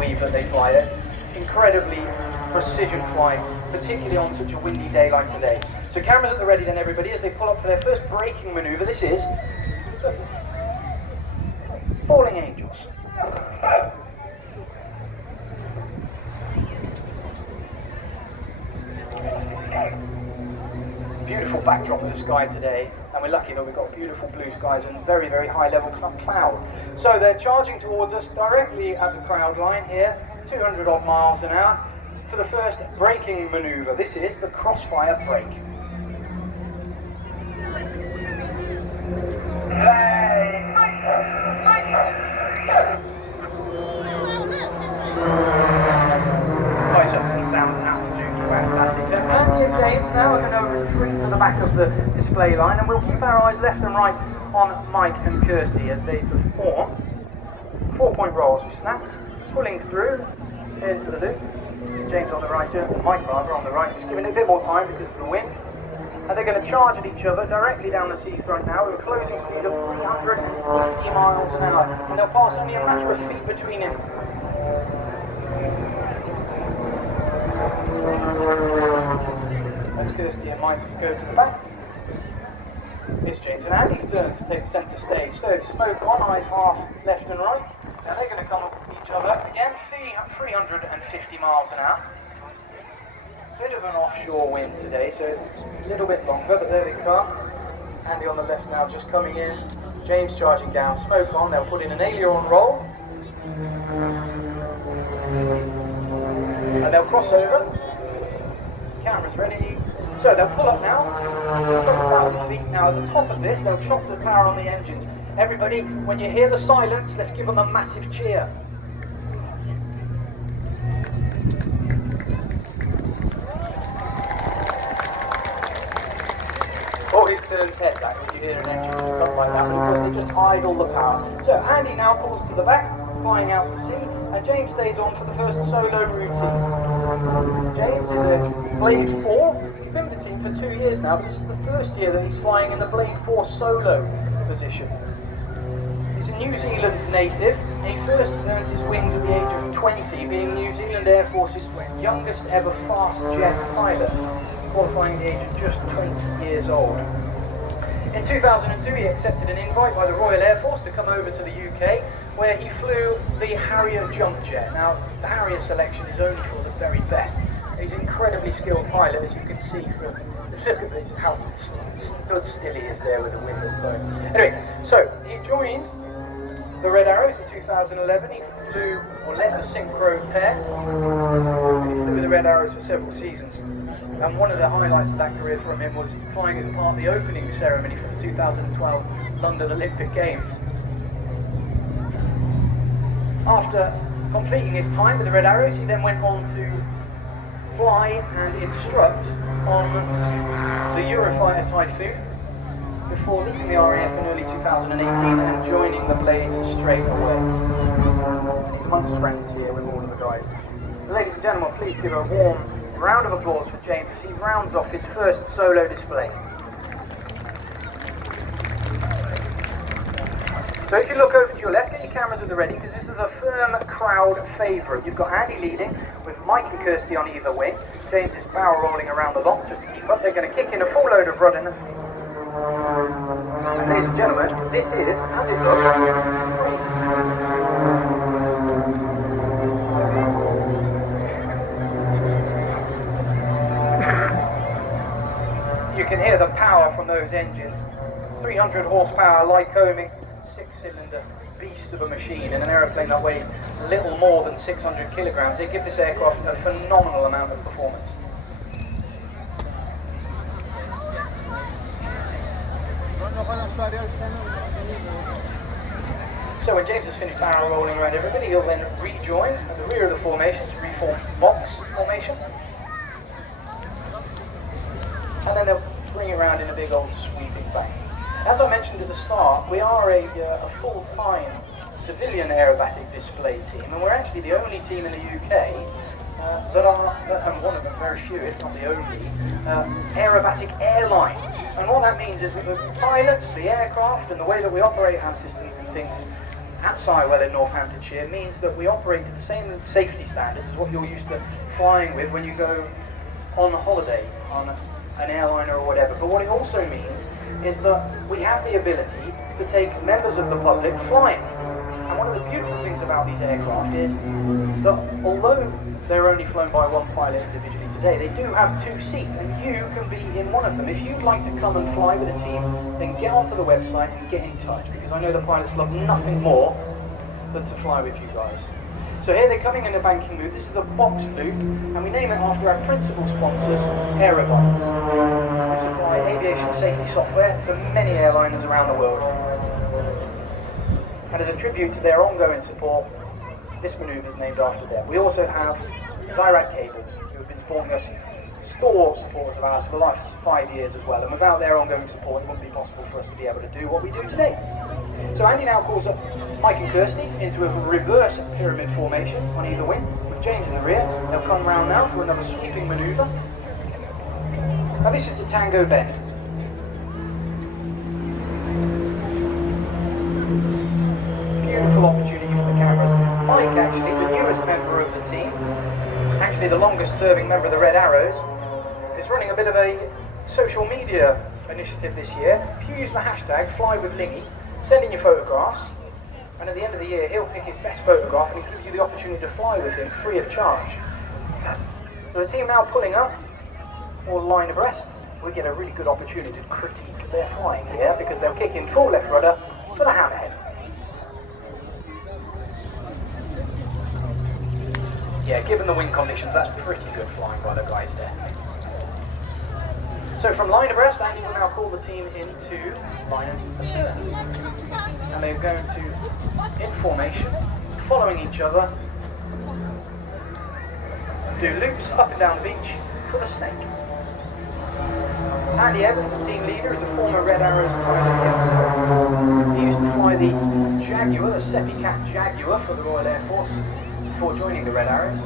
weave that they fly. They're incredibly precision flying, particularly on such a windy day like today. So cameras at the ready then, everybody, as they pull up for their first braking manoeuvre. This is Falling Angels. Beautiful backdrop of the sky today, and we're lucky that we've got beautiful blue skies and very, very high level cloud. So they're charging towards us directly at the crowd line here, 200 odd miles an hour, for the first braking manoeuvre. This is the crossfire brake. Oh, it looks and sounds absolutely fantastic. So Andy and James now are going to retreat to the back of the display line, and we'll keep our eyes left and right on Mike and Kirsty as they perform 4-point rolls. We snap, pulling through into the loop. James on the right, Mike rather on the right, just giving it a bit more time because of the wind. And they're going to charge at each other directly down the seafront now with a closing speed of 350 miles an hour. And they'll pass only a matter of feet between them. As Kirsty and Mike go to the back. It's James and Andy's turn to take centre stage. So smoke on, eyes half left and right. Now they're going to come up with each other again, 350 miles an hour. Bit of an offshore wind today, so it's a little bit longer, but there they come. Andy on the left now just coming in. James charging down, smoke on. They'll put in an aileron roll. And they'll cross over. Camera's ready. So they'll pull up now. 1,000 feet now. At the top of this, they'll chop the power on the engines. Everybody, when you hear the silence, let's give them a massive cheer. Always turns head back when you hear an engine stuff like that, because they just idle the power. So Andy now pulls to the back, flying out to sea, and James stays on for the first solo routine. James is a Blade 4. He's been with the team for 2 years now, but this is the first year that he's flying in the Blade 4 solo position. He's a New Zealand native, and he first earned his wings at the age of 20, being New Zealand Air Force's youngest ever fast jet pilot, qualifying at the age of just 20 years old. In 2002 he accepted an invite by the Royal Air Force to come over to the UK, where he flew the Harrier jump jet. Now the Harrier selection is only for the very best. He's an incredibly skilled pilot, as you can see from how stood still he is there with the wind that's blowing. Anyway, so he joined the Red Arrows in 2011. He flew or led the synchro pair. He flew with the Red Arrows for several seasons. And one of the highlights of that career from him was flying as part of the opening ceremony for the 2012 London Olympic Games. After completing his time with the Red Arrows, he then went on to fly and instruct on the Eurofighter Typhoon before leaving the RAF in early 2018 and joining the Blades straight away. He's amongst friends here with all of the guys. Ladies and gentlemen, please give a warm round of applause for James as he rounds off his first solo display. So if you look over to your left, get your cameras at the ready, because this is a firm crowd favourite. You've got Andy leading, with Mike and Kirsty on either wing. James is barrel rolling around the lock just to keep up. They're going to kick in a full load of rudder. And ladies and gentlemen, this is, as it looks, you can hear the power from those engines. 300 horsepower Lycoming 6-cylinder beast of a machine in an aeroplane that weighs little more than 600 kilograms. They give this aircraft a phenomenal amount of performance. So when James has finished barrel rolling around everybody, he'll then rejoin at the rear of the formation to reform box formation. And then they'll bring it around in a big old sweeping bang. As I mentioned at the start, we are a full-time civilian aerobatic display team, and we're actually the only team in the UK that are, and one of the very few, if not the only, aerobatic airline. And what that means is that the pilots, the aircraft, and the way that we operate our systems and things at Sywell in Northamptonshire means that we operate to the same safety standards as what you're used to flying with when you go on a holiday on an airliner or whatever. But what it also means is that we have the ability to take members of the public flying. And one of the beautiful things about these aircraft is that although they're only flown by one pilot individually today, they do have 2 seats, and you can be in one of them. If you'd like to come and fly with a team, then get onto the website and get in touch, because I know the pilots love nothing more than to fly with you guys. So here they're coming in a banking move. This is a box loop, and we name it after our principal sponsors, Airbourne, who supply aviation safety software to many airliners around the world. And as a tribute to their ongoing support, this manoeuvre is named after them. We also have Direct Cables, who have been supporting us, store supporters of ours for the last 5 years as well. And without their ongoing support, it wouldn't be possible for us to be able to do what we do today. So Andy now calls up Mike and Kirsty into a reverse pyramid formation on either wing, with James in the rear. They'll come round now for another sweeping manoeuvre. Now this is the Tango Bend. Beautiful opportunity for the cameras. Mike, actually the newest member of the team, actually the longest serving member of the Red Arrows, is running a bit of a social media initiative this year. If you use the hashtag #FlyWithLingy, send in your photographs, and at the end of the year he'll pick his best photograph and he'll give you the opportunity to fly with him free of charge. So the team now pulling up, all line abreast. We get a really good opportunity to critique their flying here, because they'll kick in full left rudder for the hammerhead. Yeah, given the wind conditions, that's pretty good flying by the guys there. So from line abreast, Andy will now call the team into line assist. And they're going to, in formation, following each other, do loops up and down the beach for the snake. Andy Evans, the team leader, is a former Red Arrows pilot. He used to fly the Jaguar, the Seppi Cat Jaguar for the Royal Air Force, before joining the Red Arrows.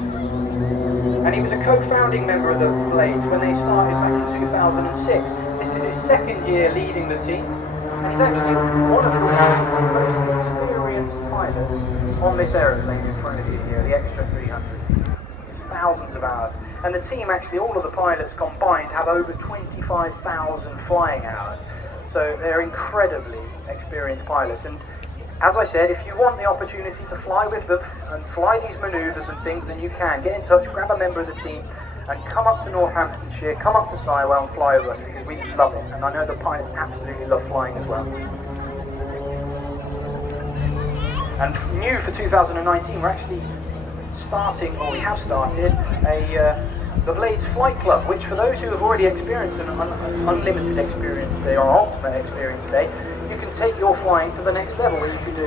And he was a co-founding member of the Blades when they started back in 2006. This is his 2nd year leading the team, and he's actually one of the most experienced pilots on this aeroplane in front of you here, the Extra 300. It's thousands of hours. And the team, actually, all of the pilots combined, have over 25,000 flying hours. So they're incredibly experienced pilots. And as I said, if you want the opportunity to fly with them and fly these manoeuvres and things, then you can. Get in touch, grab a member of the team, and come up to Northamptonshire, come up to Sywell and fly with us, because we love it. And I know the pilots absolutely love flying as well. And new for 2019, we're actually starting, or we have started, the Blades Flight Club, which for those who have already experienced an unlimited experience today, or ultimate experience today, you can take your flying to the next level, where you can do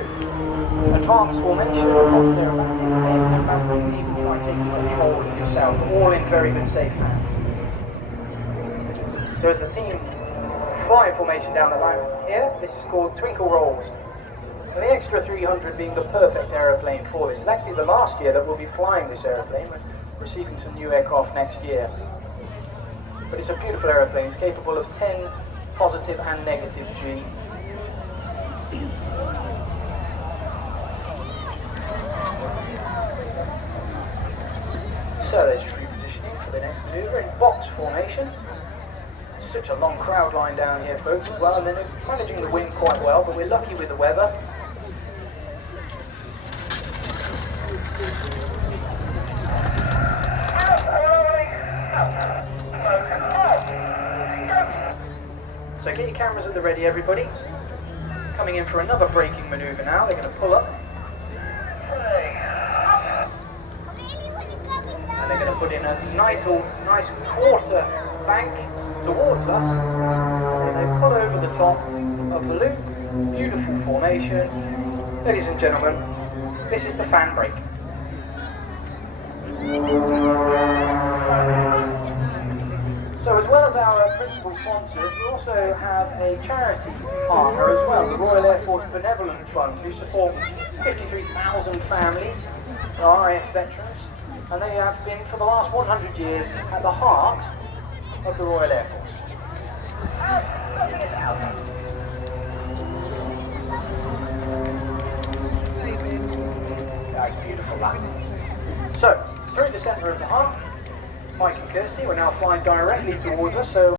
advanced formation, advanced aerobatics, and mounting, and even try and take control of yourself, all in very good safe hands. So as the team flying formation down the line here, this is called Twinkle Rolls. And the Extra 300 being the perfect aeroplane for this. It's actually the last year that we'll be flying this aeroplane. We're receiving some new aircraft next year. But it's a beautiful aeroplane. It's capable of 10 positive and negative G. So there's repositioning for the next maneuver in box formation. Such a long crowd line down here, folks, as well, and they're managing the wind quite well, but we're lucky with the weather. So get your cameras at the ready, everybody. Coming in for another braking manoeuvre now. They're going to pull up. And they're going to put in a nice quarter bank towards us. And then they pull over the top of the loop. Beautiful formation. Ladies and gentlemen, this is the fan brake. So as well as our principal sponsors, we also have a charity partner as well, the Royal Air Force Benevolent Fund, who support 53,000 families, RAF veterans, and they have been for the last 100 years at the heart of the Royal Air Force. That's beautiful, that. So, through the centre of the harp, Mike and Kirsty, we're now flying directly towards us, so